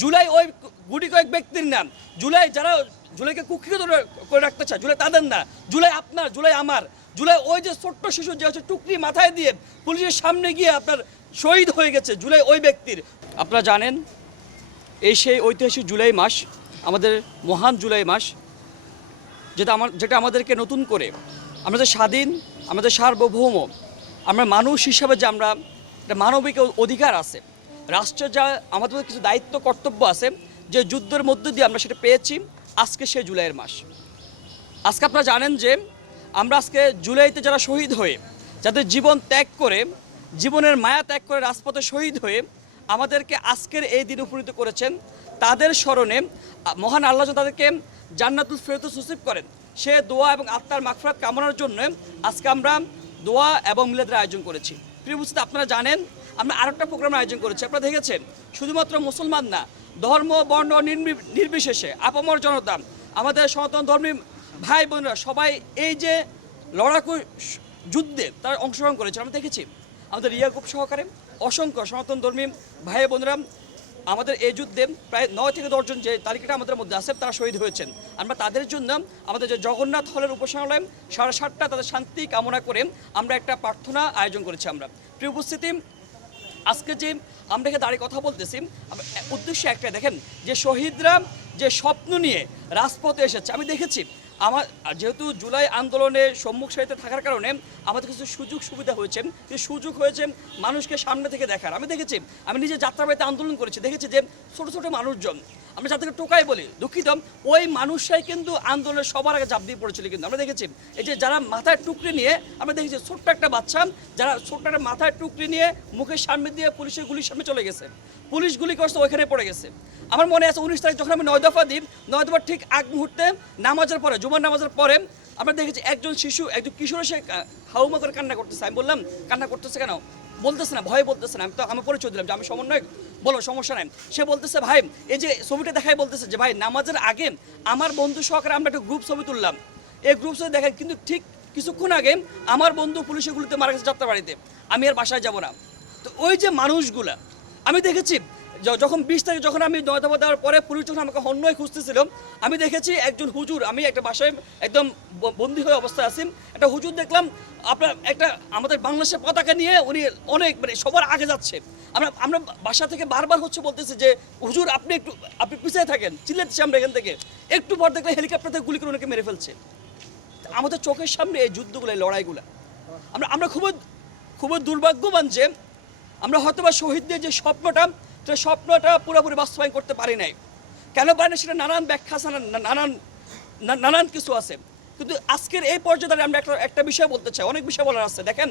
জুলাই ওই গুটি কয়েক ব্যক্তির নাম, জুলাই যারা জুলাইকে কুক্ষিগত করে রাখতে চায়, জুলাই তাদের না, জুলাই আপনার, জুলাই আমার, জুলাই ওই যে ছোট্ট শিশু যে হচ্ছে টুকরি মাথায় দিয়ে পুলিশের সামনে গিয়ে আপনার শহীদ হয়ে গেছে, জুলাই ওই ব্যক্তির। আপনারা জানেন এই সেই ঐতিহাসিক জুলাই মাস, আমাদের মহান জুলাই মাস, যেটা আমাদেরকে নতুন করে আমাদের স্বাধীন, আমাদের সার্বভৌম, আমরা মানুষ হিসাবে যে আমরা একটা মানবিক অধিকার আছে, রাষ্ট্রের যা আমাদের কিছু দায়িত্ব কর্তব্য আছে, যে যুদ্ধের মধ্য দিয়ে আমরা সেটা পেয়েছি। আজকে সেই জুলাইয়ের মাস। আজকে আপনারা জানেন যে আমরা আজকে জুলাইতে যারা শহীদ হয়ে, যাদের জীবন ত্যাগ করে, জীবনের মায়া ত্যাগ করে রাজপথে শহীদ হয়ে আমাদেরকে আজকের এই দিন উপনীত করেছেন, তাদের স্মরণে মহান আল্লাহ তাদেরকে জান্নাতুল ফেরদৌস নসিব করেন, সে দোয়া এবং আত্মার মাগফিরাত কামনার জন্য আজকে আমরা দোয়া এবং মিলাদের আয়োজন করেছি। প্রিয় উপস্থিতি, আপনারা জানেন আমরা আরেকটা প্রোগ্রামের আয়োজন করেছি। আপনারা দেখেছেন শুধুমাত্র মুসলমান না, ধর্ম বর্ণ নির্বিশেষে আপামর জনতা, আমাদের সনাতন ধর্মী ভাই বোনরা সবাই এই যে লড়াকু যুদ্ধে তারা অংশগ্রহণ করেছে। আমরা দেখেছি আমাদের রিয়া গ্রুপ সহকারে অসংখ্য সনাতন ধর্মী ভাই বোনরা আমাদের এই যুদ্ধে প্রায় 9 থেকে 10 জন যে তালিকাটা আমাদের মধ্যে আছে তারা শহীদ হয়েছেন। আমরা তাদের জন্য আমাদের যে জগন্নাথ হলের উপাসনালয় 7:30টা তাদের শান্তি কামনা করে আমরা একটা প্রার্থনা আয়োজন করেছি। আমরা প্রিয় উপস্থিতি, আজকে যে আমরা এখানে দাঁড়িয়ে কথা বলতেছি, উদ্দেশ্য একটা, দেখেন যে শহীদরা যে স্বপ্ন নিয়ে রাজপথে এসেছে। আমি দেখেছি আমার যেহেতু জুলাই আন্দোলনে সম্মুখ সারিতে থাকার কারণে আমাদের কিছু সুযোগ সুবিধা হয়েছে, কিছু সুযোগ হয়েছে মানুষকে সামনে থেকে দেখার। আমি দেখেছি, আমি নিজে যাত্রাবাড়িতে আন্দোলন করেছি, দেখেছি যে ছোটো ছোটো মানুষজন, আমরা যাদেরকে টোকাই বলি, দুঃখিত, ওই মানুষরাই কিন্তু আন্দোলনের সবার আগে ঝাঁপ দিয়ে পড়েছিল। কিন্তু আমরা দেখেছি এই যে যারা মাথায় টুকরি নিয়ে, আমরা দেখেছি ছোট্ট একটা বাচ্চা যারা ছোট্ট একটা মাথায় টুকরি নিয়ে মুখের সামনে দিয়ে পুলিশের গুলির সামনে চলে গেছে, পুলিশ গুলি করছে, ওইখানে পড়ে গেছে। আমার মনে আছে 19 তারিখ যখন আমি 9 দফা দিই, 9 দফার ঠিক আগ মুহূর্তে নামাজের পরে, জুমার নামাজের পরে আমরা দেখেছি একজন শিশু, একজন কিশোর সে হাউমা করে কান্না করতেছে। আমি বললাম কান্না করতেছে কেন? বলতেছে না, ভয় বলতেছে না। আমি তো আমার পরিচয় দিলাম যে আমি সমন্বয়ক, বলো সমস্যা নাই। সে বলতেছে ভাই এই যে ছবিটা দেখাই, বলতেছে যে ভাই নামাজের আগে আমার বন্ধু সহকারে আমরা একটা গ্রুপ ছবি তুললাম, এই গ্রুপ ছবি দেখাই, কিন্তু ঠিক কিছুক্ষণ আগে আমার বন্ধু পুলিশের গুলিতে মারা গেছে যাত্রাবাড়িতে, আমি আর বাসায় যাব না। তো ওই যে মানুষগুলা আমি দেখেছি, যখন 20 তারিখ যখন আমি 9 দফা দেওয়ার পরে পুলিশ যখন আমাকে হন্যই খুঁজতেছিল, আমি দেখেছি একজন হুজুর, আমি একটা বাসায় একদম বন্দী হয়ে অবস্থায় আছি, একটা হুজুর দেখলাম আপনার একটা আমাদের বাংলাদেশের পতাকা নিয়ে উনি অনেক মানে সবার আগে যাচ্ছে। আমরা বাসা থেকে বারবার হচ্ছে বলতেছি যে হুজুর আপনি পিছিয়ে থাকেন, চিল্লাচ্ছি আমরা এখান থেকে। একটু পর দেখলে হেলিকপ্টার থেকে গুলি করে ওনাকে মেরে ফেলছে। আমাদের চোখের সামনে এই যুদ্ধগুলো, এই লড়াইগুলো, আমরা খুবই দুর্ভাগ্যবান যে আমরা হয়তোবা শহীদদের যে স্বপ্নটা পুরোপুরি বাস্তবায়ন করতে পারি নাই। কেন পারি না সেটা নানান ব্যাখ্যা আছে, নানান কিছু আছে। কিন্তু আজকের এই পর্যায়ে আমরা একটা বিষয় বলতে চাই, অনেক বিষয় বলার আছে। দেখেন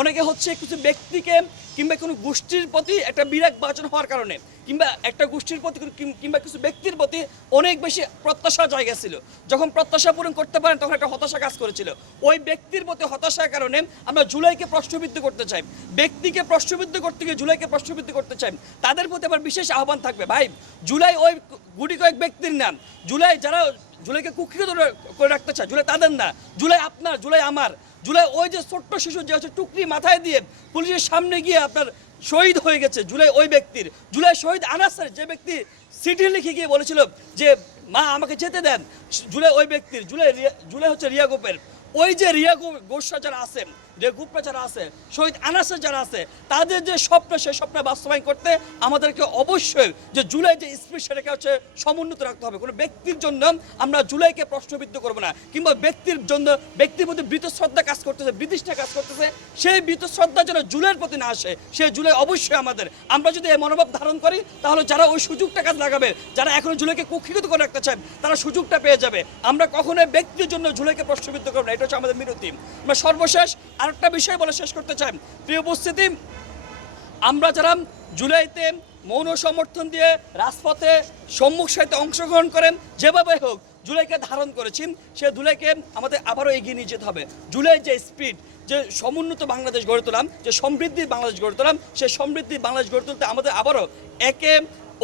অনেকে হচ্ছে কিছু ব্যক্তিকে কিংবা কোনো গোষ্ঠীর প্রতি একটা বিরাগ বাচন হওয়ার কারণে, কিংবা একটা গোষ্ঠীর প্রতি কিংবা কিছু ব্যক্তির প্রতি অনেক বেশি প্রত্যাশা জায়গা ছিল, যখন প্রত্যাশা পূরণ করতে পারেন তখন একটা হতাশা কাজ করেছিল। ওই ব্যক্তির প্রতি হতাশার কারণে আমরা জুলাইকে প্রশ্নবিদ্ধ করতে চাই, ব্যক্তিকে প্রশ্নবিদ্ধ করতে গিয়ে জুলাইকে প্রশ্নবিদ্ধ করতে চাই। তাদের প্রতি আবার বিশেষ আহ্বান থাকবে, ভাই জুলাই ওই গুটি কয়েক ব্যক্তির নাম, জুলাই যারা জুলাইকে কুক্ষিগত করে রাখতে চায়, জুলাই তাদের না, জুলাই আপনার, জুলাই আমার, জুলাই ওই যে ছোট্ট শিশু যে হচ্ছে টুকরি মাথায় দিয়ে পুলিশের সামনে গিয়ে আপনার শহীদ হয়ে গেছে, জুলাই ওই ব্যক্তির। জুলাই শহীদ আনাসের যে ব্যক্তি চিঠি লিখে গিয়ে বলেছিল যে মা আমাকে যেতে দেন, জুলাই ওই ব্যক্তির। জুলাই হচ্ছে রিয়া গ্রুপের। ওই যে রিয়া গোস্বা যারা আছেন, যে গ্রুপটা যারা আছে, শহীদ আনাসের যারা আছে, তাদের যে স্বপ্ন, সেই স্বপ্ন বাস্তবায়ন করতে আমাদেরকে অবশ্যই যে জুলাই যে স্পিরিট সেটাকে হচ্ছে সমুন্নত রাখতে হবে। কোনো ব্যক্তির জন্য আমরা জুলাইকে প্রশ্নবিদ্ধ করবো না, কিংবা ব্যক্তির জন্য ব্যক্তির প্রতি বীতশ্রদ্ধা কাজ করতেছে, বিতৃষ্ণা কাজ করতেছে, সেই বীতশ্রদ্ধা যেন জুলাইয়ের প্রতি না আসে। সেই জুলাই অবশ্যই আমাদের। আমরা যদি এই মনোভাব ধারণ করি তাহলে যারা ওই সুযোগটা কাজ লাগাবে, যারা এখন জুলাইকে কুক্ষিগত করে রাখতে চায়, তারা সুযোগটা পেয়ে যাবে। আমরা কখনোই ব্যক্তির জন্য জুলাইকে প্রশ্নবিদ্ধ করবো না, এটা হচ্ছে আমাদের মিনতি। আমরা সর্বশেষ আরেকটা বিষয় বলে শেষ করতে চাই। প্রিয় উপস্থিতি, আমরা যারা জুলাইতে মৌন সমর্থন দিয়ে রাজপথে সম্মুখ সারিতে অংশগ্রহণ করেন, যেভাবে হোক জুলাইকে ধারণ করেছি, সে জুলাইকে আমাদের আবারও এগিয়ে নিয়ে যেতে হবে। জুলাই যে স্পিড, যে সমুন্নত বাংলাদেশ গড়ে তোলাম, যে সমৃদ্ধির বাংলাদেশ গড়ে তোলাম, সেই সমৃদ্ধির বাংলাদেশ গড়ে তুলতে আমাদের আবারও একে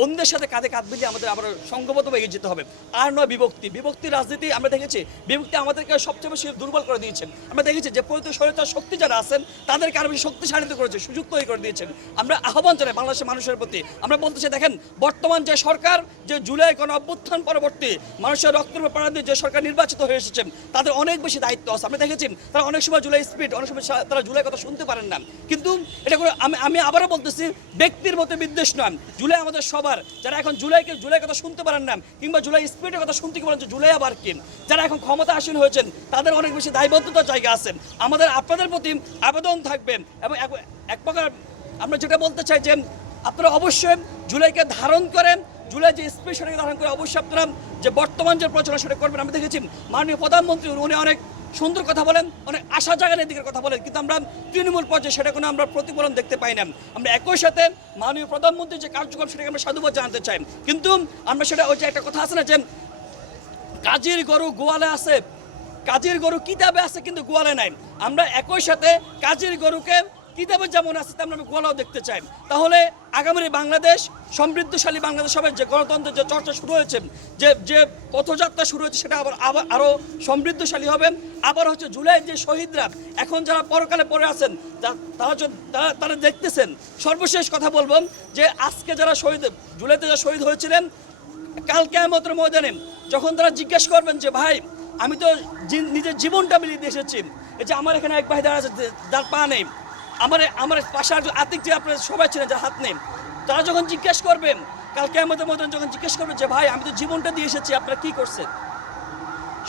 অন্যদের সাথে কাঁধে কাঁধ মিলিয়ে আমাদের আবার সংঘবদ্ধভাবে এগিয়ে যেতে হবে। আর নয় বিভক্তি রাজনীতি আমরা দেখেছি, বিভক্তি আমাদেরকে সবচেয়ে বেশি দুর্বল করে দিয়েছেন। আমরা দেখেছি যে পরিত স্বৈরাচার শক্তি যারা আছেন তাদেরকে আরও বেশি শক্তিশালিত করেছে, সুযোগ তৈরি করে দিয়েছেন। আমরা আহ্বান জানাই বাংলাদেশের মানুষের প্রতি, আমরা বলতে চাই দেখেন বর্তমান যে সরকার, যে জুলাই গণ অভ্যুত্থান পরবর্তী মানুষের রক্তের প্রাণ দিয়ে যে সরকার নির্বাচিত হয়ে এসেছেন তাদের অনেক বেশি দায়িত্ব আছে। আমরা দেখেছি তারা অনেক সময় জুলাই স্পিড, অনেক সময় তারা জুলাই কথা শুনতে পারেন না। কিন্তু এটা করে আমি আবারও বলতেছি, ব্যক্তির মতো বিদ্বেষ নয়, জুলাই আমাদের সবার। যারা এখন জুলাই কথা শুনতে পারেন না কিংবা জুলাই স্পিডের কথা শুনতে কি বলেন যে জুলাই আবার কি, যারা এখন ক্ষমতা আসীন হয়েছেন তাদের অনেক বেশি দায়বদ্ধতার জায়গা আছে। আমাদের আপনাদের প্রতি আবেদন থাকবে এবং এক প্রকার আমরা যেটা বলতে চাই যে আপনারা অবশ্যই জুলাইকে ধারণ করেন, জুলাই যে স্পিড সেটাকে ধারণ করে অবশ্যই আপনারা যে বর্তমান যে প্রচারণা সেটা করবেন। আমি দেখেছি মাননীয় প্রধানমন্ত্রী উনি অনেক সুন্দর কথা বলেন, অনেক আশা জাগানোর দিকের কথা বলেন, কিন্তু আমরা তৃণমূল পর্যায়ে সেটা কোনো আমরা প্রতিফলন দেখতে পাই না। আমরা একই সাথে মাননীয় প্রধানমন্ত্রীর যে কার্যক্রম সেটাকে আমরা সাধুবাদ জানাতে চাই, কিন্তু আমরা সেটা ওই যে একটা কথা আছে না যে কাজের গরু গোয়ালে আছে, কাজের গরু কিতাবে আছে কিন্তু গোয়ালে নাই। আমরা একই সাথে কাজের গরুকে কিতাবে যেমন আছে তেমন আমি গোয়ালাও দেখতে চাই। তাহলে আগামী বাংলাদেশ সমৃদ্ধশালী বাংলাদেশ হবে, যে গণতন্ত্রের যে চর্চা শুরু হয়েছে, যে পথযাত্রা শুরু হয়েছে সেটা আবার আরও সমৃদ্ধশালী হবে। আবার হচ্ছে জুলাই যে শহীদরা এখন যারা পরকালে পড়ে আছেন তারা দেখতেছেন। সর্বশেষ কথা বলবো যে আজকে যারা জুলাইতে যারা শহীদ হয়েছিলেন, কাল কিয়ামতের ময়দানে যখন তারা জিজ্ঞেস করবেন যে ভাই আমি তো নিজের জীবনটা মিলিয়ে দিয়ে এসেছি, এই যে আমার এখানে এক ভাই দাঁড়া আছে যার পা নেই, আমার পাশে আতিক যে আপনারা সবাই ছিলেন যার হাত নেই, তারা যখন জিজ্ঞেস করবেন কাল কিয়ামতের ময়দানে যখন জিজ্ঞেস করবে যে ভাই আমি তো জীবনটা দিয়ে এসেছি, আপনারা কী করছেন?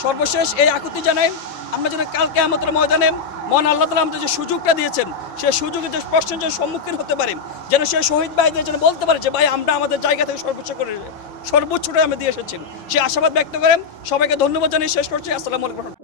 সর্বশেষ এই আকুতি জানাই আমরা যেন কাল কিয়ামতের ময়দানে মহান আল্লাহ তাআলা আমাদের যে সুযোগটা দিয়েছেন সেই সুযোগে যে প্রশ্নের যেন সম্মুখীন হতে পারি, যেন সেই শহীদ ভাইদের যেন বলতে পারে যে ভাই আমরা আমাদের জায়গা থেকে সর্বোচ্চটাই আমরা দিয়ে এসেছি। সেই আশাবাদ ব্যক্ত করেন সবাইকে ধন্যবাদ জানিয়ে শেষ করছি। আসসালামু আলাইকুম।